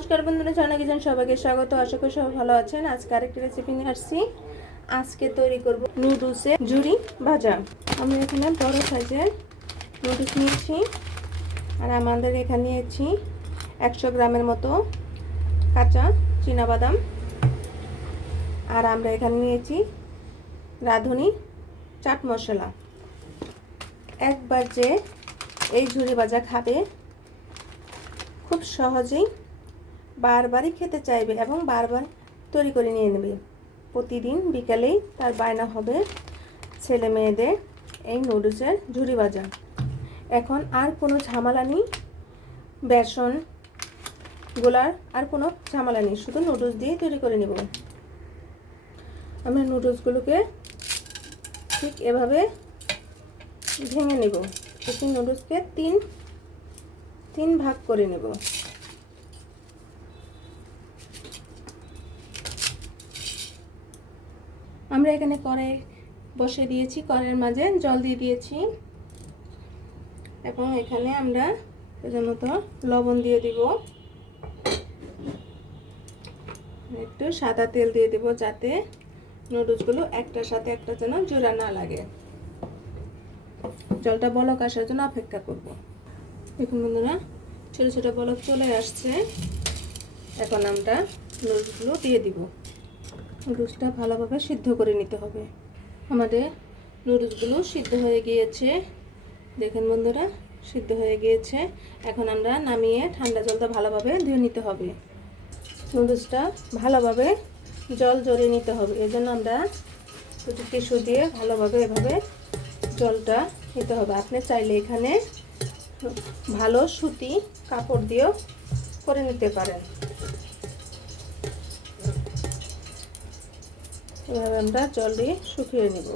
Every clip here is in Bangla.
নমস্কার বন্ধুরা, জানা গেছেন সবাইকে স্বাগত। আশা করি সবাই ভালো আছেন। আজকে আরেকটি রেসিপি নিয়ে আসছি। আজকে তৈরি করব নুডলসের ঝুরি ভাজা। আমি এখানে বড় সাইজের নুডলস নিয়েছি আর আমাদের এখানে নিয়েছি একশো গ্রামের মতো কাঁচা বাদাম আর আমরা এখানে নিয়েছি রাঁধুনি চাট মশলা। একবার যে এই ঝুরি ভাজা খাবে, খুব সহজেই বারবারই খেতে চাইবে এবং বারবার তৈরি করে নিয়ে নেবে। প্রতিদিন বিকালেই তার বায়না হবে ছেলে মেয়েদের এই নুডলসের ঝুরি ভাজা। এখন আর কোনো ঝামেলা নেই। বেসন গোলার আর কোনো ঝামেলা নেই। শুধু নুডলস দিয়ে তৈরি করে নেব। আমরা নুডলসগুলোকে ঠিক এভাবে ভেঙে নেব। প্রতি নুডলসকে তিন তিন ভাগ করে নেব। আমরা এখানে কড়াই বসে দিয়েছি, কড়াইয়ের মাঝে জল দিয়ে দিয়েছি। এবং এখানে আমরা প্রয়োজন মতো লবণ দিয়ে দিব। একটু সাদা তেল দিয়ে দেব যাতে নুডলসগুলো একটার সাথে একটা যেন জোড়া না লাগে। জলটা বলক আসার জন্য অপেক্ষা করব। দেখুন বন্ধুরা, ছোটো ছোটো বলক চলে আসছে। এখন আমরা নুডলসগুলো দিয়ে দিব। নুডলসটা ভালোভাবে সিদ্ধ করে নিতে হবে। আমাদের নুডলসগুলো সিদ্ধ হয়ে গিয়েছে। দেখেন বন্ধুরা, সিদ্ধ হয়ে গিয়েছে। এখন আমরা নামিয়ে ঠান্ডা জলটা ভালোভাবে ধুয়ে নিতে হবে। নুডলসটা ভালোভাবে জল জড়িয়ে নিতে হবে। এই জন্য আমরা দুটো টিস্যু দিয়ে ভালোভাবে এভাবে জলটা নিতে হবে। আপনি চাইলে এখানে ভালো সুতি কাপড় দিয়েও করে নিতে পারেন। এভাবে আমরা জল দিয়ে শুকিয়ে নেব।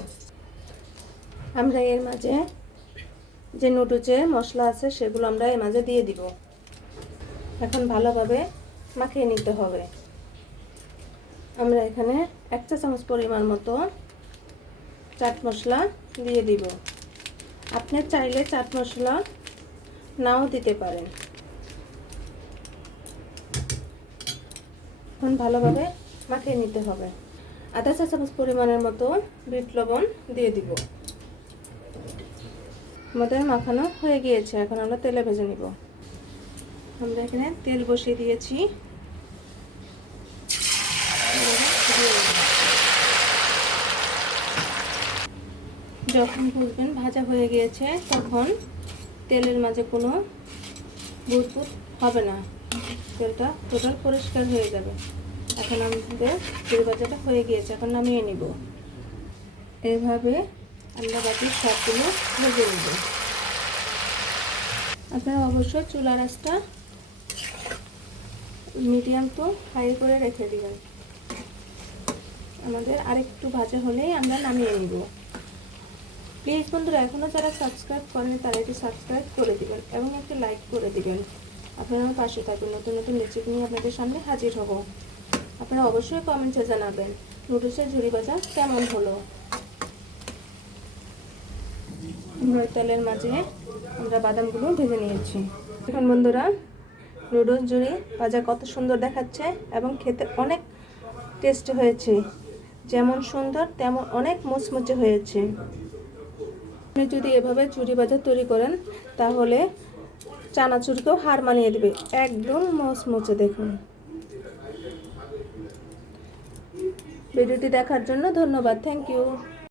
আমরা এর মাঝে যে নুডলসের মশলা আছে সেগুলো আমরা এর মাঝে দিয়ে দিব। এখন ভালোভাবে মাখিয়ে নিতে হবে। আমরা এখানে এক চা চামচ পরিমাণ মতো চাট মশলা দিয়ে দিব। আপনি চাইলে চাট মশলা নাও দিতে পারেন। এখন ভালোভাবে মাখিয়ে নিতে হবে। আধা চা চামচ পরিমাণের মতো বিট লবণ দিয়ে দিব। আমাদের মাখানো হয়ে গিয়েছে, এখন আমরা তেলে ভেজে নিব। আমরা এখানে তেল বসিয়ে দিয়েছি। যখন বুঝবেন ভাজা হয়ে গিয়েছে, তখন তেলের মাঝে কোনো বুদবুদ হবে না। তেলটা টোটাল পরিষ্কার হয়ে যাবে। এখন আমাদের তেল ভাজাটা হয়ে গিয়েছে, এখন নামিয়ে নিব। এইভাবে আমরা বাকি সবগুলো ভেজে নেব। আপনারা অবশ্যই চুলা রাসটা মিডিয়াম টু হাই করে রেখে দিবেন। আমাদের আরেকটু ভাজা হলেই আমরা নামিয়ে নিব। প্লিজ বন্ধুরা এখনও যারা সাবস্ক্রাইব করেন তারা একটু সাবস্ক্রাইব করে দিবেন এবং একটু লাইক করে দিবেন। আপনারা আমার পাশে থাকবেন নতুন নতুন রেসিপি নিয়ে আপনাদের সামনে হাজির হব। আপনারা অবশ্যই কমেন্টে জানাবেন। নুডলসের ঝুড়ি ভাজা কেমন হলো? তেলের মাঝে আমরা বাদামগুলো ভেজে নিয়েছি। এখন বন্ধুরা নুডলস ঝুড়ি ভাজা কত সুন্দর দেখাচ্ছে এবং খেতে অনেক টেস্ট হয়েছে। যেমন সুন্দর, তেমন অনেক মুচমুচে হয়েছে। আপনি যদি এভাবে চুরি বাজার তৈরি করেন, তাহলে চানাচুরকেও হার মানিয়ে দেবে। একদম মচমচে দেখুন। ভিডিওটি দেখার জন্য ধন্যবাদ। Thank you